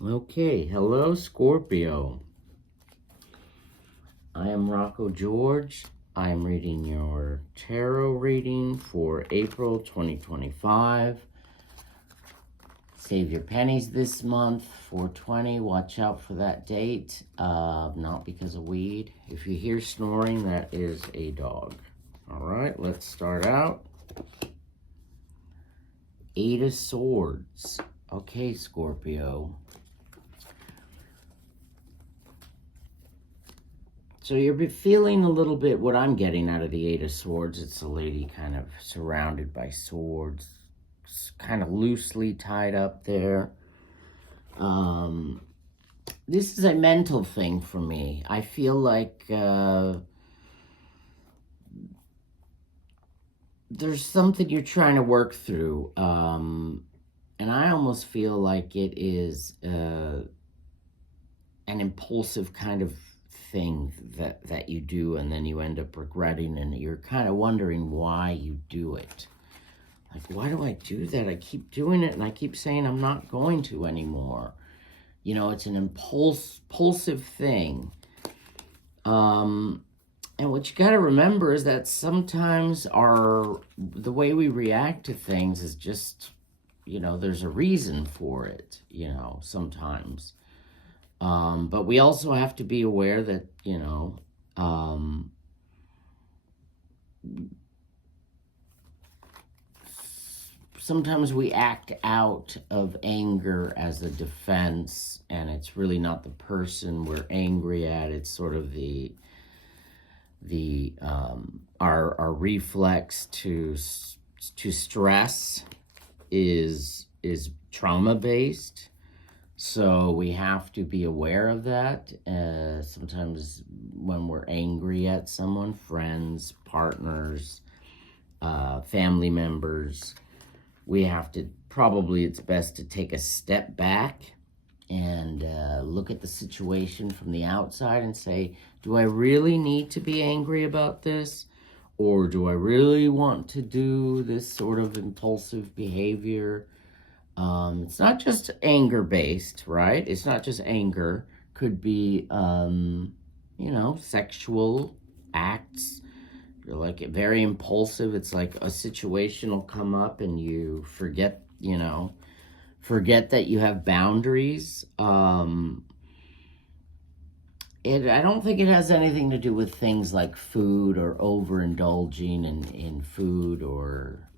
Okay, hello Scorpio. I am Rocco George. I am reading your tarot reading for April 2025. Save your pennies this month, 420. Watch out for that date. Not because of weed. If you hear snoring, that is a dog. All right, let's start out. Eight of Swords. Okay, Scorpio. So you're feeling a little bit what I'm getting out of the Eight of Swords. It's a lady kind of surrounded by swords, kind of loosely tied up there. This is a mental thing for me. I feel like there's something you're trying to work through. And I almost feel like it is an impulsive kind of thing that you do, and then you end up regretting, and you're kind of wondering why you do it. Like, why do I do that? I keep doing it, and I keep saying I'm not going to anymore. You know, it's an impulsive thing. And what you got to remember is that sometimes the way we react to things is just, there's a reason for it, sometimes. But we also have to be aware that, sometimes we act out of anger as a defense, and it's really not the person we're angry at. It's sort of our reflex to stress is trauma based. So we have to be aware of that. Sometimes when we're angry at someone, friends, partners, family members, we have to, probably it's best to take a step back and look at the situation from the outside and say, do I really need to be angry about this? Or do I really want to do this sort of impulsive behavior? It's not just anger-based, right? It's not just anger. Could be, sexual acts. You're like very impulsive. It's like a situation will come up and you forget that you have boundaries. I don't think it has anything to do with things like food or overindulging in food, or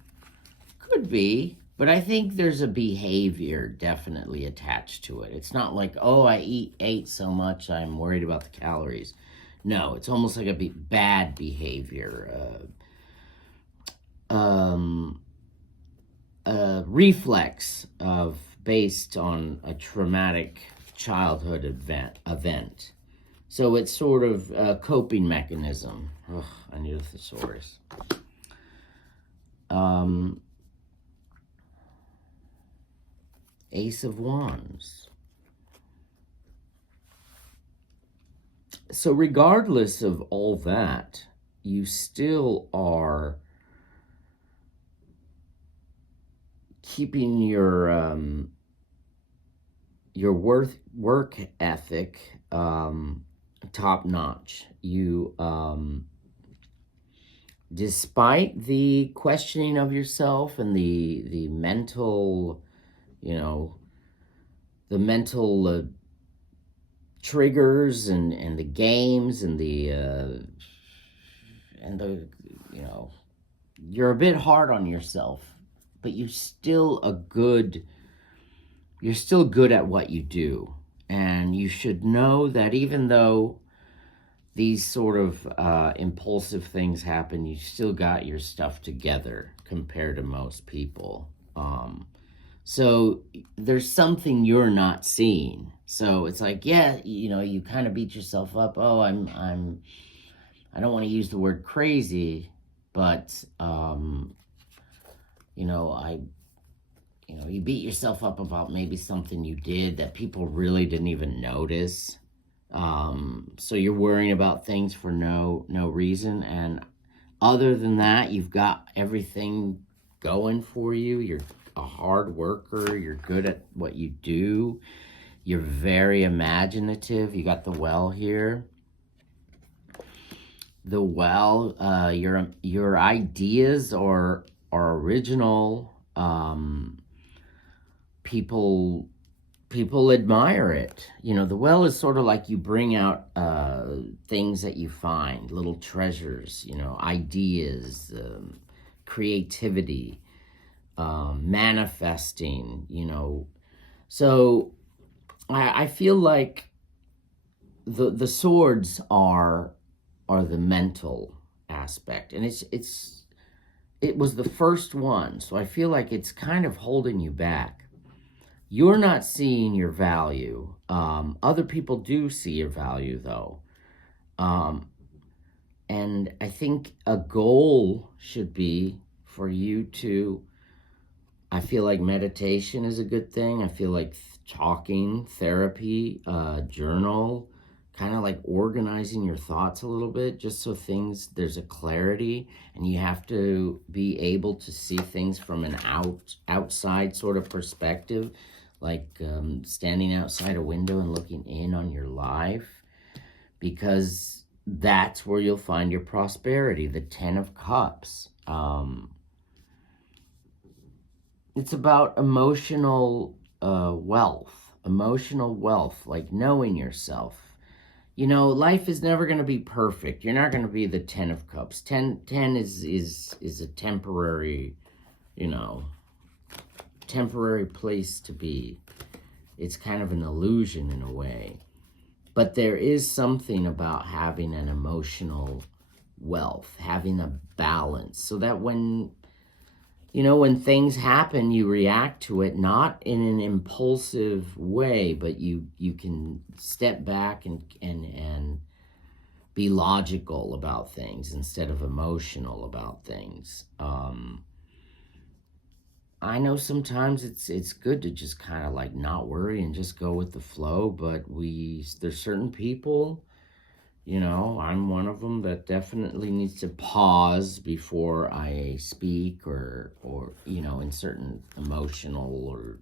could be. But I think there's a behavior definitely attached to it. It's not like, oh, I ate so much, I'm worried about the calories. No, it's almost like a bad behavior. A reflex based on a traumatic childhood event. So it's sort of a coping mechanism. Ugh, I need a thesaurus. Ace of Wands. So regardless of all that, you still are keeping your work ethic top notch. You despite the questioning of yourself and the mental, the mental triggers and the games and the you're a bit hard on yourself, but you're still good at what you do. And you should know that even though these sort of impulsive things happen, you still got your stuff together compared to most people. So there's something you're not seeing. So it's like, yeah, you kind of beat yourself up. Oh, I don't want to use the word crazy, but you beat yourself up about maybe something you did that people really didn't even notice. So you're worrying about things for no reason. And other than that, you've got everything going for you. You're a hard worker. You're good at what you do. You're very imaginative. You got the well here. The well, your ideas are original. People admire it. You know, the well is sort of like you bring out things that you find, little treasures, you know, ideas, creativity, manifesting, you know. So I feel like the swords are the mental aspect, and it was the first one, so I feel like it's kind of holding you back. You're not seeing your value. Other people do see your value, though. And I think a goal should be for you to, I feel like meditation is a good thing. I feel like talking, therapy, journal, kind of like organizing your thoughts a little bit, just so there's a clarity, and you have to be able to see things from an outside sort of perspective, like standing outside a window and looking in on your life, because that's where you'll find your prosperity. The 10 of Cups. It's about emotional wealth, like knowing yourself. You know, life is never going to be perfect. You're not going to be the 10 of Cups. 10 is a temporary, you know, temporary place to be. It's kind of an illusion in a way. But there is something about having an emotional wealth, having a balance, so that when, you know, when things happen, you react to it not in an impulsive way, but you can step back and be logical about things instead of emotional about things. I know sometimes it's good to just kind of like not worry and just go with the flow, but there's certain people, you know, I'm one of them, that definitely needs to pause before I speak, or you know, in certain emotional or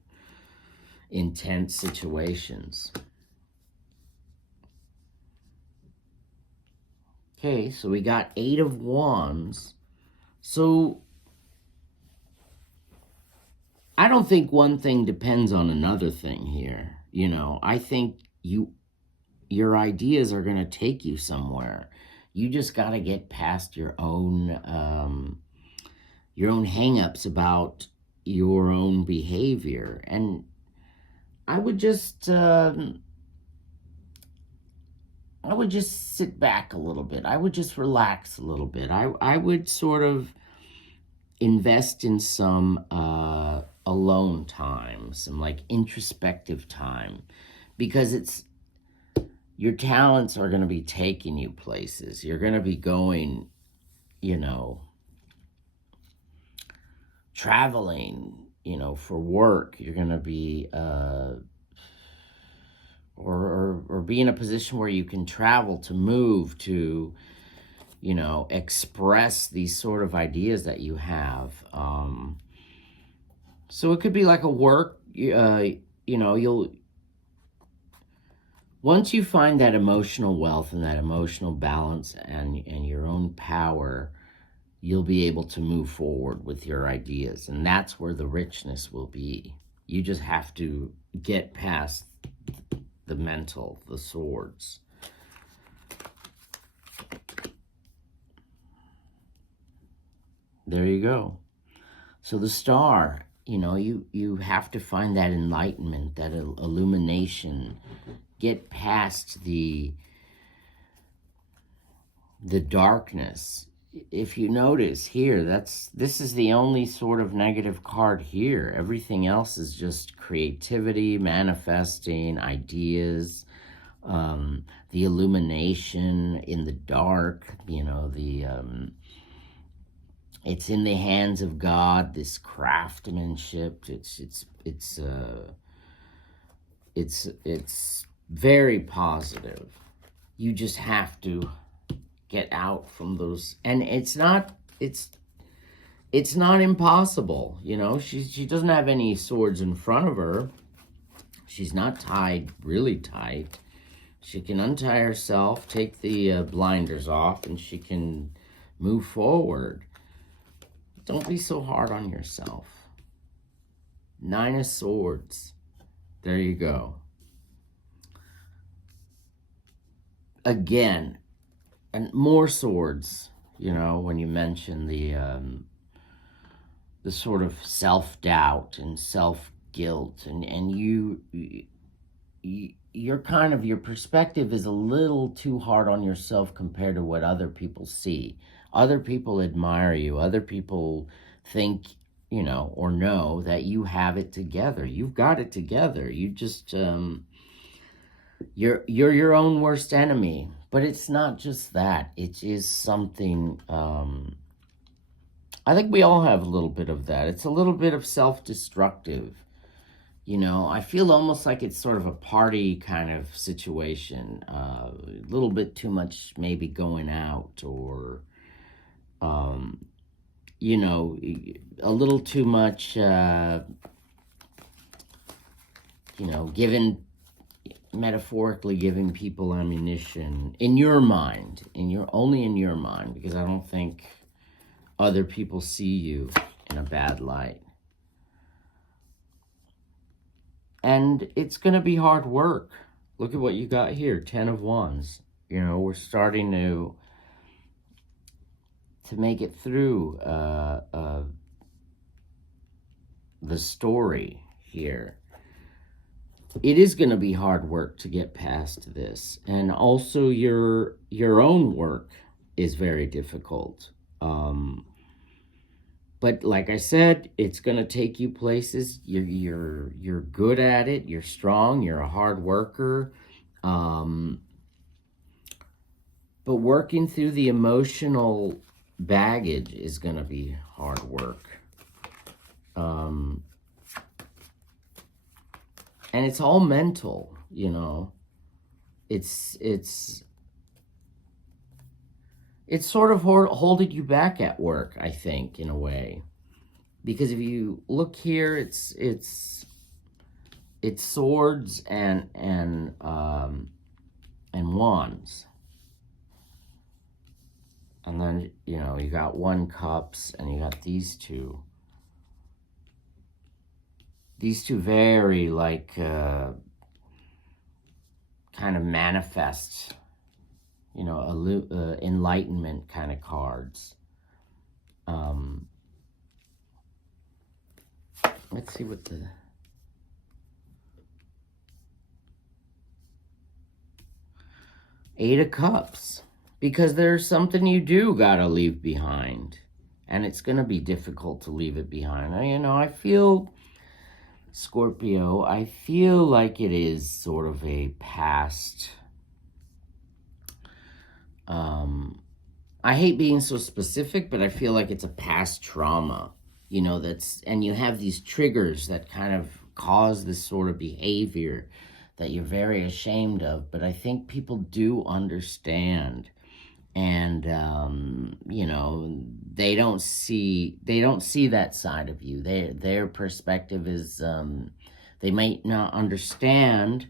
intense situations. Okay, so we got 8 of Wands. So I don't think one thing depends on another thing here. You know, I think your ideas are going to take you somewhere. You just got to get past your own hang-ups about your own behavior. And I would just sit back a little bit. I would just relax a little bit. I would sort of invest in some alone time, some like introspective time, because your talents are going to be taking you places. You're going to be going, you know, traveling, you know, for work. You're going to be or be in a position where you can travel, to move, to, you know, express these sort of ideas that you have. So it could be like a work, you know, once you find that emotional wealth and that emotional balance and your own power, you'll be able to move forward with your ideas. And that's where the richness will be. You just have to get past the mental, the swords. There you go. So the Star, you know, you have to find that enlightenment, that illumination. Get past the darkness. If you notice here, this is the only sort of negative card here. Everything else is just creativity, manifesting, ideas, the illumination in the dark, you know, it's in the hands of God, this craftsmanship. It's very positive. You just have to get out from those, and it's not impossible. You know, she doesn't have any swords in front of her, She's not tied really tight. She can untie herself, take the blinders off, and she can move forward. Don't be so hard on yourself. 9 of Swords. There you go. Again, and more swords, you know, when you mention the sort of self-doubt and self-guilt, and you're kind of, your perspective is a little too hard on yourself compared to what other people see. Other people admire you. Other people think, you know, or know that you have it together. You've got it together. You just, you're your own worst enemy. But it's not just that. It is something, I think we all have a little bit of that. It's a little bit of self-destructive. You know, I feel almost like it's sort of a party kind of situation. A little bit too much maybe going out, or, you know, a little too much, you know, metaphorically giving people ammunition in your mind, only in your mind, because I don't think other people see you in a bad light. And it's going to be hard work. Look at what you got here, 10 of Wands. You know, we're starting to make it through the story here. It is going to be hard work to get past this. And also your own work is very difficult. But like I said, it's going to take you places. You're good at it. You're strong. You're a hard worker. But working through the emotional baggage is going to be hard work. And it's all mental, you know. It's sort of holding you back at work, I think, in a way. Because if you look here, it's swords and wands. And then, you know, you got 1 cups and you got these two. These two very, like, kind of manifest, you know, enlightenment kind of cards. Let's see what the... Eight of Cups. Because there's something you do gotta leave behind. And it's gonna be difficult to leave it behind. You know, I feel, Scorpio, I feel like it is sort of a past... I hate being so specific, but I feel like it's a past trauma, you know, and you have these triggers that kind of cause this sort of behavior that you're very ashamed of, but I think people do understand, and, you know, they don't see that side of you. Their perspective is, they might not understand,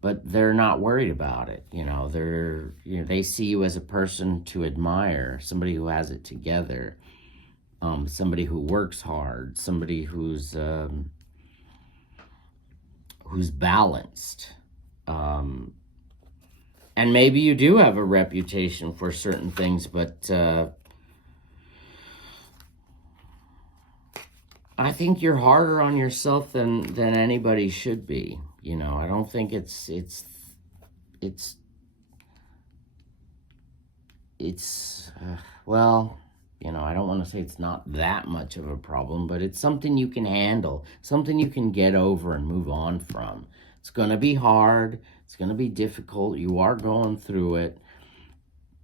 but they're not worried about it. You know, they see you as a person to admire, somebody who has it together, somebody who works hard, somebody who's balanced. And maybe you do have a reputation for certain things, but I think you're harder on yourself than anybody should be. You know, I don't think it's well, you know, I don't want to say it's not that much of a problem, but it's something you can handle, something you can get over and move on from. It's going to be hard. It's going to be difficult. You are going through it.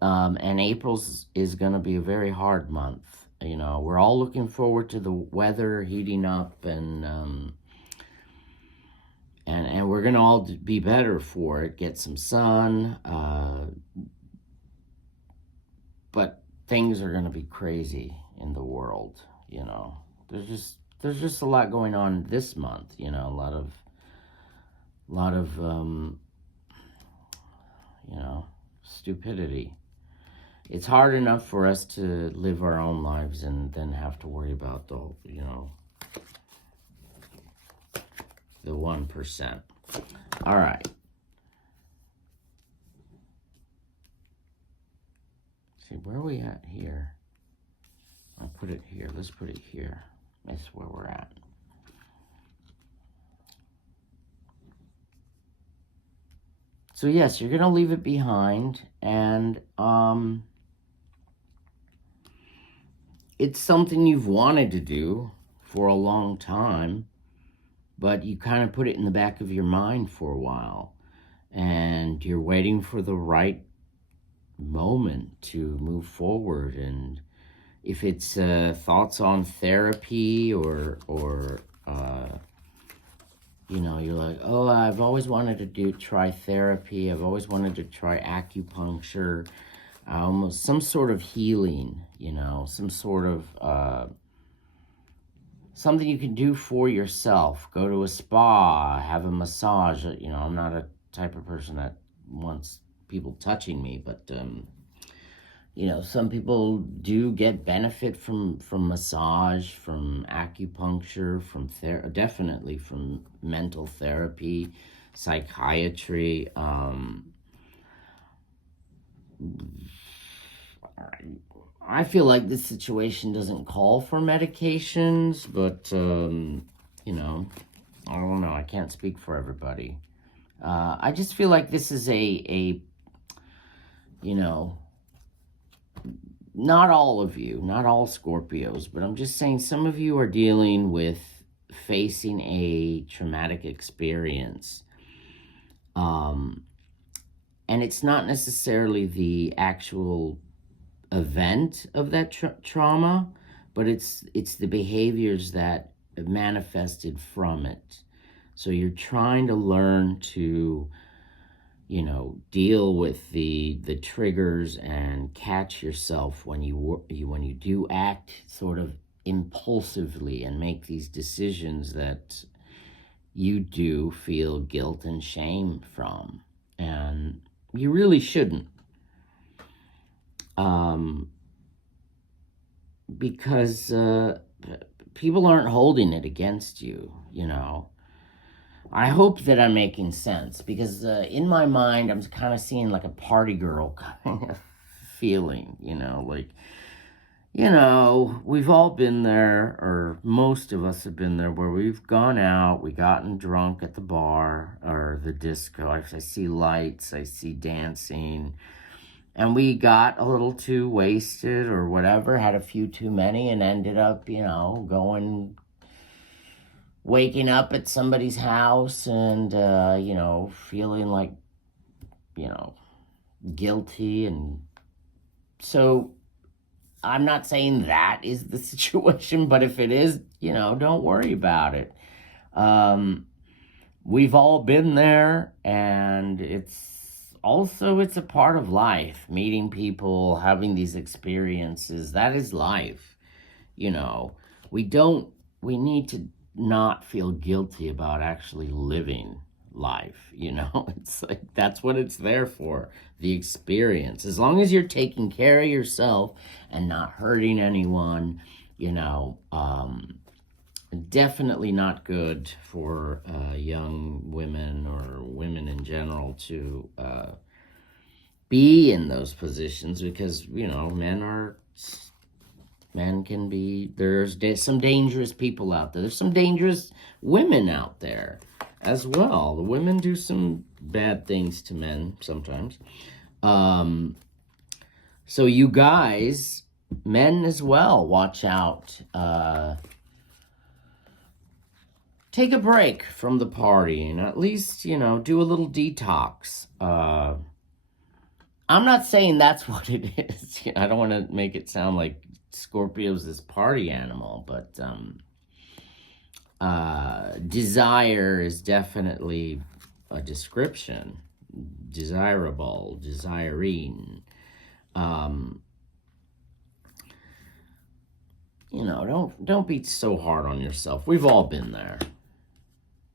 And April is going to be a very hard month. You know, we're all looking forward to the weather heating up, and we're going to all be better for it, get some sun, but things are going to be crazy in the world, you know. There's just a lot going on this month, you know, a lot of a lot of, stupidity. It's hard enough for us to live our own lives and then have to worry about the 1%. All right. See, where are we at here? I'll put it here. Let's put it here. That's where we're at. So yes, you're going to leave it behind, and it's something you've wanted to do for a long time, but you kind of put it in the back of your mind for a while, and you're waiting for the right moment to move forward. And if it's thoughts on therapy or you're like, oh, I've always wanted to try therapy. I've always wanted to try acupuncture, almost some sort of healing, some sort of something you can do for yourself. Go to a spa, have a massage. I'm not a type of person that wants people touching me, but some people do get benefit from massage, from acupuncture, from definitely from mental therapy, psychiatry. I feel like this situation doesn't call for medications, but I don't know. I can't speak for everybody. I just feel like this is a not all of you, not all Scorpios, but I'm just saying some of you are dealing with facing a traumatic experience. And it's not necessarily the actual event of that trauma, but it's the behaviors that manifested from it. So you're trying to learn to deal with the triggers and catch yourself when you do act sort of impulsively and make these decisions that you do feel guilt and shame from, and you really shouldn't, because people aren't holding it against you. I hope that I'm making sense, because in my mind, I'm kind of seeing like a party girl kind of feeling, we've all been there, or most of us have been there, where we've gone out, we gotten drunk at the bar or the disco. I see lights, I see dancing, and we got a little too wasted or whatever, had a few too many, and ended up, waking up at somebody's house and, feeling like, guilty. And so I'm not saying that is the situation, but if it is, don't worry about it. We've all been there, and it's a part of life, meeting people, having these experiences. That is life. We need to not feel guilty about actually living life. It's like, that's what it's there for, the experience. As long as you're taking care of yourself and not hurting anyone, definitely not good for young women or women in general to be in those positions, because men can be, there's some dangerous people out there. There's some dangerous women out there as well. The women do some bad things to men sometimes. So you guys, men as well, watch out. Take a break from the party and at least, do a little detox. I'm not saying that's what it is. I don't want to make it sound like Scorpio's this party animal, but desire is definitely a description. Desirable, desiring. Don't be so hard on yourself. We've all been there.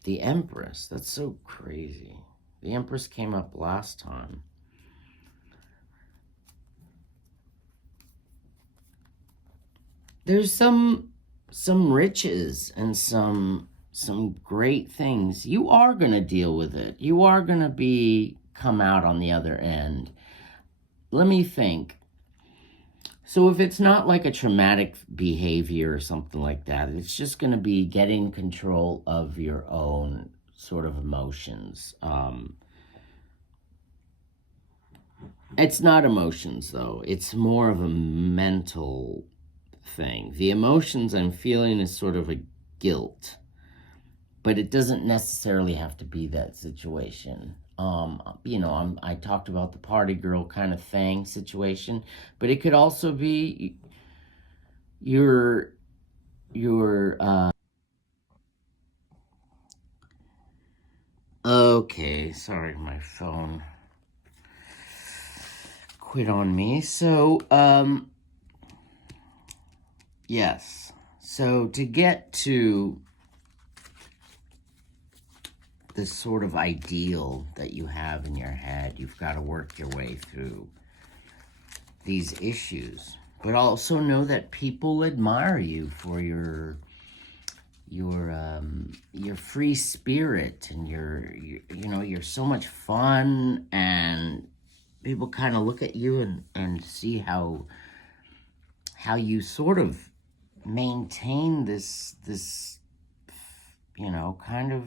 The Empress. That's so crazy. The Empress came up last time. There's some riches and some great things. You are going to deal with it. You are going to come out on the other end. Let me think. So if it's not like a traumatic behavior or something like that, it's just going to be getting control of your own sort of emotions. It's not emotions, though. It's more of a mental thing. The emotions I'm feeling is sort of a guilt, but it doesn't necessarily have to be that situation. I talked about the party girl kind of thing situation, but it could also be your okay, sorry, my phone quit on me. So, yes. So to get to this sort of ideal that you have in your head, you've got to work your way through these issues. But also know that people admire you for your free spirit, and you're so much fun, and people kind of look at you and see how you sort of maintain this kind of,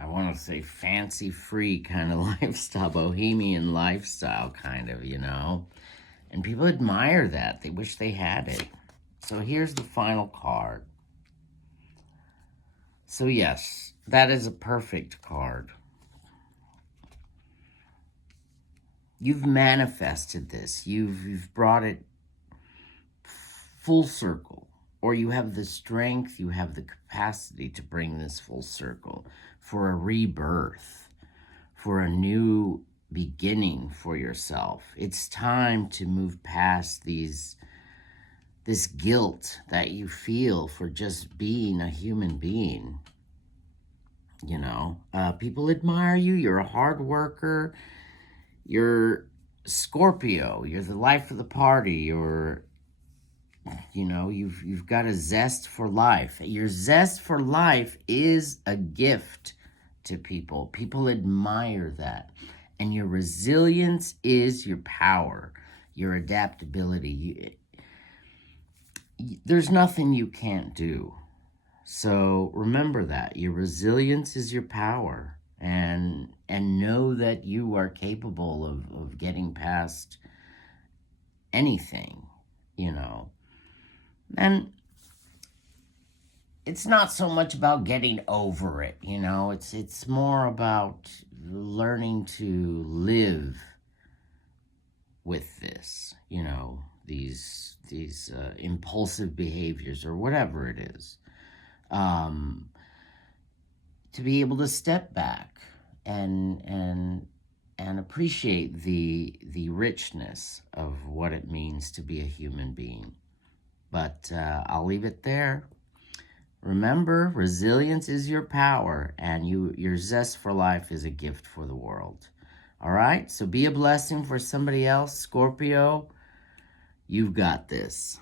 I want to say, fancy-free kind of lifestyle, bohemian lifestyle kind of, and people admire that. They wish they had it. So here's the final card. So yes, that is a perfect card. You've manifested this. You've brought it full circle, or you have the strength, you have the capacity to bring this full circle for a rebirth, for a new beginning for yourself. It's time to move past this guilt that you feel for just being a human being. People admire you. You're a hard worker. You're Scorpio. You're the life of the party. You've got a zest for life. Your zest for life is a gift to people. People admire that. And your resilience is your power, your adaptability. There's nothing you can't do. So remember that. Your resilience is your power. And know that you are capable of getting past anything, And it's not so much about getting over it, It's more about learning to live with this, these impulsive behaviors or whatever it is. To be able to step back and appreciate the richness of what it means to be a human being. But I'll leave it there. Remember, resilience is your power, and your zest for life is a gift for the world. All right? So be a blessing for somebody else. Scorpio, you've got this.